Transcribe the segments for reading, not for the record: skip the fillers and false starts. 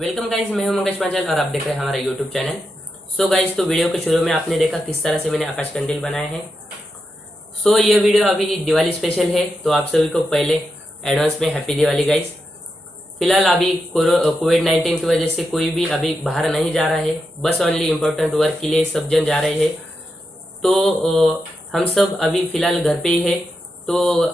Welcome guys, मैं हूं मंगेश पांचाल और आप देख रहे हैं हमारा यूट्यूब चैनल। सो गाइज, तो वीडियो के शुरू में आपने देखा किस तरह से मैंने आकाश कंदील बनाए हैं। सो ये वीडियो अभी दिवाली स्पेशल है, तो आप सभी को पहले एडवांस में हैप्पी दिवाली गाइज। फिलहाल अभी कोविड-19 की वजह से कोई भी अभी बाहर नहीं जा रहा है, बस ओनली इम्पोर्टेंट वर्क के लिए सब जन जा रहे हैं। तो हम सब अभी फिलहाल घर पे ही है, तो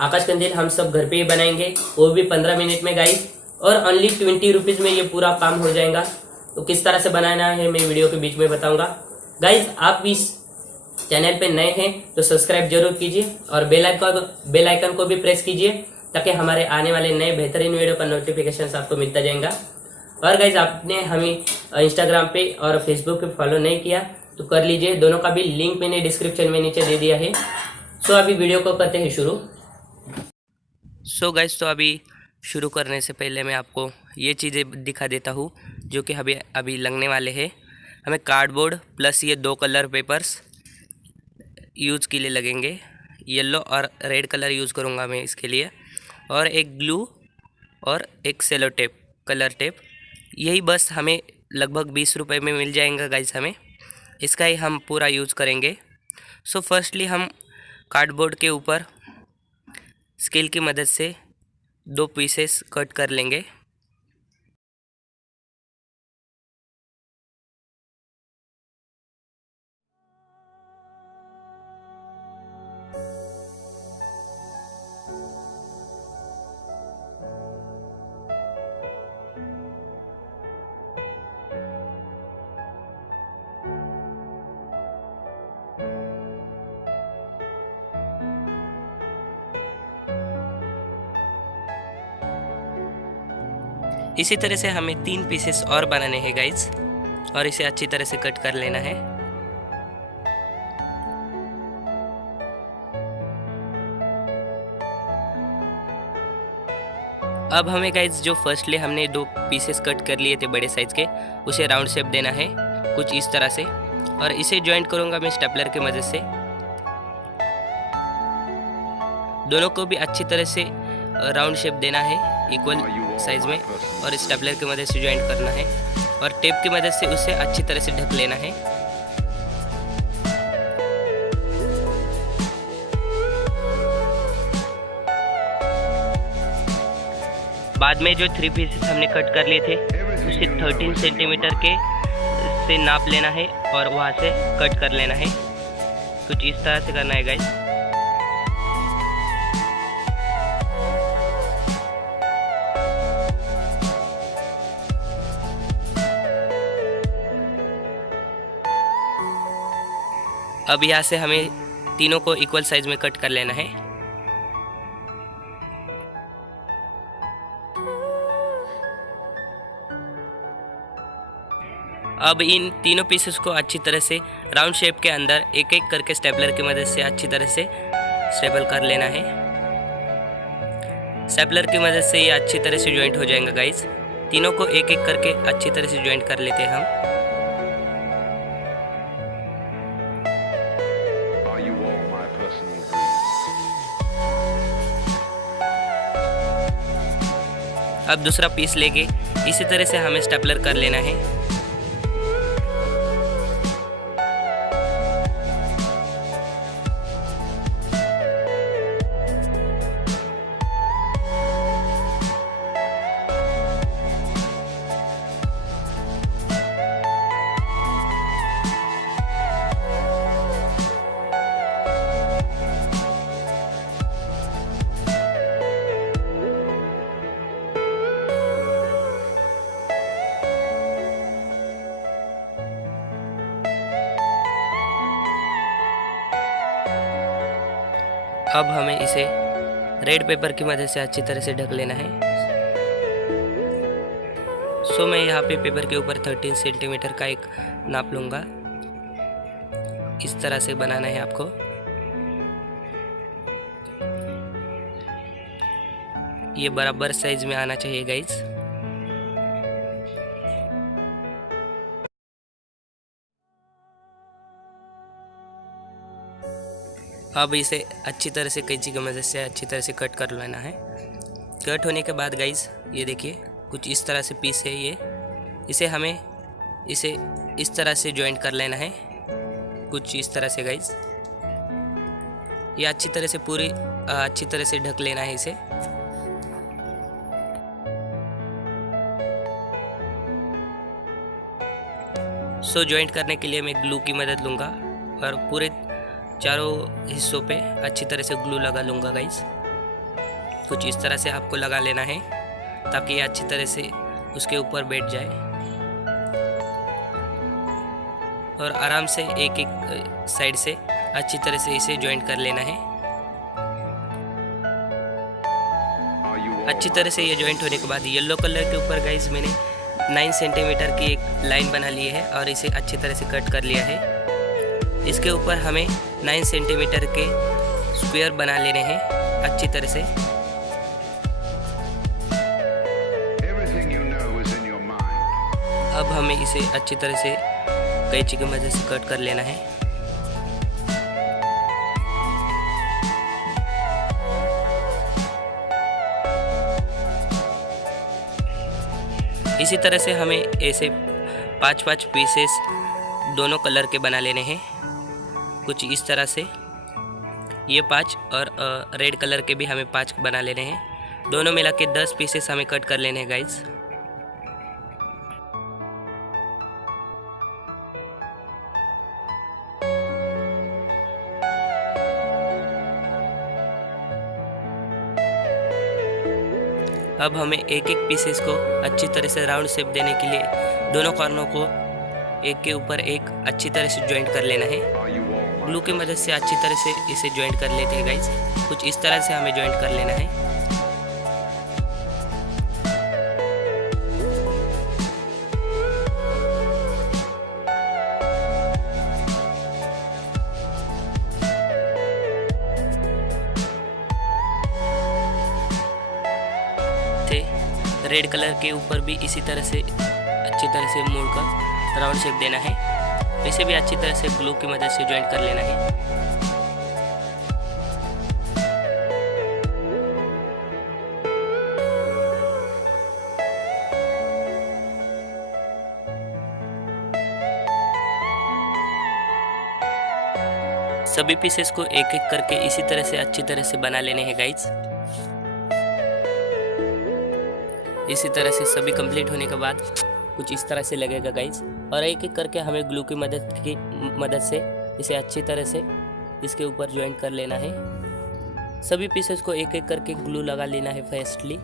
आकाश कंदील हम सब घर पे ही बनाएंगे, वो भी 15 मिनट में गाइज, और ओनली 20 रुपीज़ में ये पूरा काम हो जाएगा। तो किस तरह से बनाना है मैं वीडियो के बीच में बताऊंगा गाइज। आप इस चैनल पे नए हैं तो सब्सक्राइब जरूर कीजिए और बेल आइकन को भी प्रेस कीजिए, ताकि हमारे आने वाले नए बेहतरीन वीडियो का नोटिफिकेशन आपको मिलता जाएगा। और गाइज, आपने हमें इंस्टाग्राम पे और फेसबुक पे फॉलो नहीं किया तो कर लीजिए, दोनों का भी लिंक मैंने डिस्क्रिप्शन में नीचे दे दिया है। सो अभी वीडियो को करते हैं शुरू। सो गाइज, तो अभी शुरू करने से पहले मैं आपको ये चीज़ें दिखा देता हूँ जो कि अभी लगने वाले हैं। हमें कार्डबोर्ड प्लस ये 2 कलर पेपर्स यूज़ के लिए लगेंगे। येलो और रेड कलर यूज़ करूँगा मैं इसके लिए, और एक ग्लू और एक सेलो टेप, कलर टेप। यही बस हमें लगभग 20 रुपये में मिल जाएगा गाइस। हमें इसका ही हम पूरा यूज़ करेंगे। सो फर्स्टली हम कार्डबोर्ड के ऊपर स्केल की मदद से 2 पीसेस कट कर लेंगे। इसी तरह से हमें 3 पीसेस और बनाने हैं गाइज, और इसे अच्छी तरह से कट कर लेना है। अब हमें गाइज जो फर्स्टली हमने 2 पीसेस कट कर लिए थे बड़े साइज के, उसे राउंड शेप देना है कुछ इस तरह से, और इसे जॉइंट करूंगा मैं स्टेपलर की मदद से। दोनों को भी अच्छी तरह से राउंड शेप देना है इक्वल साइज में, और स्टेपलर की मदद से जॉइंट करना है, और टेप की मदद से उसे अच्छी तरह से ढक लेना है। बाद में जो 3 पीसेस हमने कट कर लिए थे उसे 13 सेंटीमीटर के से नाप लेना है और वहाँ से कट कर लेना है। कुछ इस तरह से करना है गाइस। अब यहाँ से हमें तीनों को इक्वल साइज में कट कर लेना है। अब इन तीनों पीसेस को अच्छी तरह से राउंड शेप के अंदर एक एक करके स्टेपलर की मदद से अच्छी तरह से स्टेपल कर लेना है। स्टेपलर की मदद से ये अच्छी तरह से ज्वाइंट हो जाएगा गाइस। तीनों को एक एक करके अच्छी तरह से ज्वाइंट कर लेते हैं हम। अब दूसरा पीस लेके इसी तरह से हमें स्टेपलर कर लेना है। अब हमें इसे रेड पेपर की मदद से अच्छी तरह से ढक लेना है। सो मैं यहाँ पे पेपर के ऊपर 13 सेंटीमीटर का एक नाप लूँगा। इस तरह से बनाना है आपको। ये बराबर साइज में आना चाहिए गाइस। अब इसे अच्छी तरह से कैंची की मदद से अच्छी तरह से कट कर लेना है। कट होने के बाद गाइस ये देखिए कुछ इस तरह से पीस है ये। इसे हमें इसे इस तरह से जॉइंट कर लेना है, कुछ इस तरह से गाइज। ये अच्छी तरह से पूरी अच्छी तरह से ढक लेना है इसे। सो जॉइंट करने के लिए मैं ग्लू की मदद लूँगा और पूरे चारों हिस्सों पे अच्छी तरह से ग्लू लगा लूँगा गाइज। कुछ इस तरह से आपको लगा लेना है ताकि ये अच्छी तरह से उसके ऊपर बैठ जाए और आराम से एक एक साइड से अच्छी तरह से इसे जॉइंट कर लेना है। अच्छी तरह से ये जॉइंट होने के बाद येलो कलर के ऊपर गाइज मैंने 9 सेंटीमीटर की एक लाइन बना ली है और इसे अच्छी तरह से कट कर लिया है। इसके ऊपर हमें 9 सेंटीमीटर के स्क्वायर बना लेने हैं अच्छी तरह से। अब हमें इसे अच्छी तरह से कैंची की मदद से कट कर लेना है। इसी तरह से हमें ऐसे 5-5 पीसेस दोनों कलर के बना लेने हैं, कुछ इस तरह से। ये 5 और रेड कलर के भी हमें 5 बना लेने हैं। दोनों मिला के 10 पीसेस हमें कट कर लेने हैं गाइज। अब हमें एक एक पीसेस को अच्छी तरह से राउंड शेप देने के लिए दोनों कॉर्नरों को एक के ऊपर एक अच्छी तरह से जॉइंट कर लेना है। ग्लू की मदद से अच्छी तरह से इसे जॉइंट कर लेते हैं गाइज। कुछ इस तरह से हमें जॉइंट कर लेना है। रेड कलर के ऊपर भी इसी तरह से अच्छी तरह से मोड़कर राउंड शेप देना है। इसे भी अच्छी तरह से ग्लू की मदद से जॉइंट कर लेना है। सभी पीसेस को एक एक करके इसी तरह से अच्छी तरह से बना लेने हैं गाइज। इसी तरह से सभी कंप्लीट होने के बाद कुछ इस तरह से लगेगा गाइज। और एक एक करके हमें ग्लू की मदद से इसे अच्छी तरह से इसके ऊपर ज्वाइंट कर लेना है। सभी पीसेस को एक एक करके ग्लू लगा लेना है फर्स्टली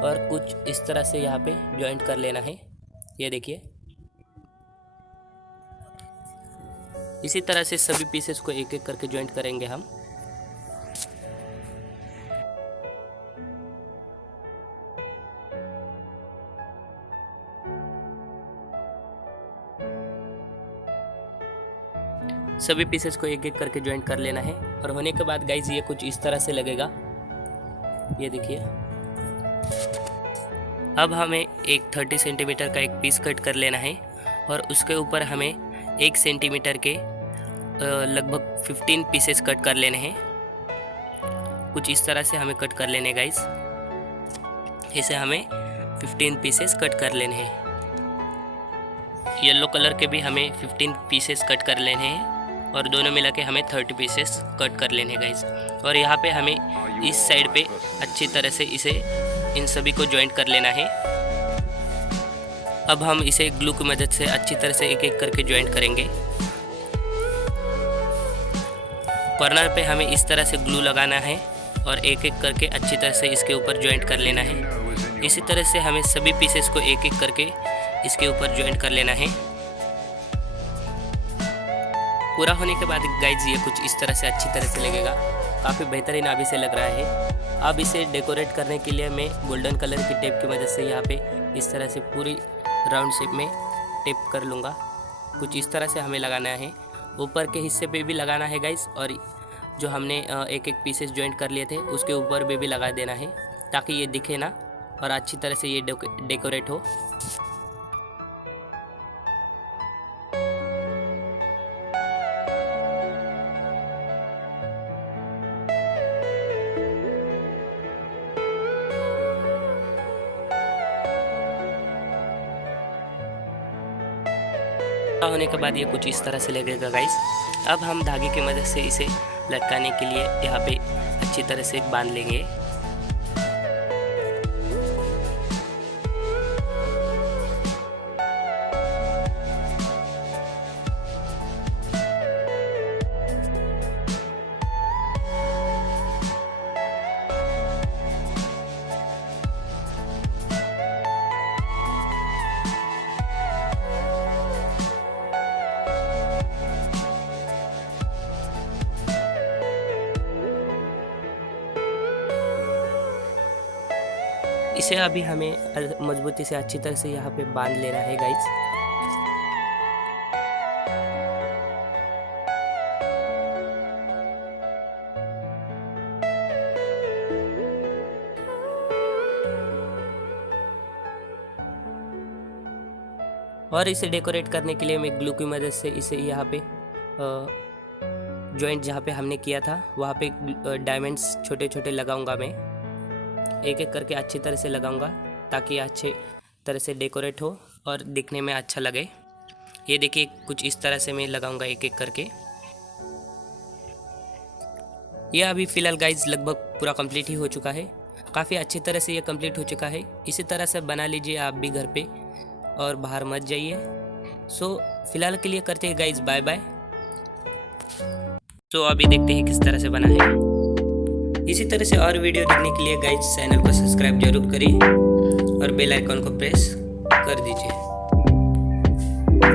और कुछ इस तरह से यहाँ पे ज्वाइंट कर लेना है। ये देखिए, इसी तरह से सभी पीसेस को एक एक करके ज्वाइंट करेंगे हम। सभी पीसेस को एक एक करके ज्वाइंट कर लेना है और होने के बाद गाइज ये कुछ इस तरह से लगेगा। ये देखिए, अब हमें एक 30 सेंटीमीटर का एक पीस कट कर लेना है और उसके ऊपर हमें 1 सेंटीमीटर के लगभग 15 पीसेस कट कर लेने हैं। कुछ इस तरह से हमें कट कर लेने गाइज। इसे हमें 15 पीसेस कट कर लेने हैं। येलो कलर के भी हमें 15 पीसेस कट कर लेने हैं और दोनों मिला के हमें 30 पीसेस कट कर लेने गाइज। और यहाँ पे हमें इस साइड पे अच्छी तरह से इसे इन सभी को ज्वाइंट कर लेना है। अब हम इसे ग्लू की मदद से अच्छी तरह से एक एक करके ज्वाइंट करेंगे। कॉर्नर पे हमें इस तरह से ग्लू लगाना है और एक एक करके अच्छी तरह से इसके ऊपर ज्वाइंट कर लेना है। इसी तरह से हमें सभी पीसेस को एक एक करके इसके ऊपर ज्वाइंट कर लेना है। पूरा होने के बाद गाइज ये कुछ इस तरह से अच्छी तरह से लगेगा। काफ़ी बेहतरीन अभी से लग रहा है। अब इसे डेकोरेट करने के लिए मैं गोल्डन कलर की टेप की मदद से यहाँ पे इस तरह से पूरी राउंड शेप में टेप कर लूँगा। कुछ इस तरह से हमें लगाना है, ऊपर के हिस्से पे भी लगाना है गाइज, और जो हमने एक एक पीसेस ज्वाइंट कर लिए थे उसके ऊपर भी लगा देना है ताकि ये दिखे ना और अच्छी तरह से ये डेकोरेट हो। होने के बाद ये कुछ इस तरह से लगेगा गाइस। अब हम धागे की मदद से इसे लटकाने के लिए यहाँ पे अच्छी तरह से बांध लेंगे। इसे अभी हमें मजबूती से अच्छी तरह से यहाँ पे बांध लेना है गाइस। और इसे डेकोरेट करने के लिए मैं ग्लू की मदद से इसे यहाँ पे जॉइंट जहाँ पे हमने किया था वहाँ पे डायमंड्स छोटे छोटे लगाऊंगा। मैं एक एक करके अच्छी तरह से लगाऊंगा ताकि अच्छे तरह से डेकोरेट हो और दिखने में अच्छा लगे। ये देखिए कुछ इस तरह से मैं लगाऊंगा एक एक करके। ये अभी फ़िलहाल गाइज लगभग पूरा कंप्लीट ही हो चुका है। काफ़ी अच्छी तरह से ये कंप्लीट हो चुका है। इसी तरह से बना लीजिए आप भी घर पे और बाहर मत जाइए। सो फिलहाल के लिए करते हैं गाइज बाय बाय। तो अभी देखते हैं किस तरह से बना है। इसी तरह से और वीडियो देखने के लिए गाइज चैनल को सब्सक्राइब जरूर करिए और बेल आइकन को प्रेस कर दीजिए।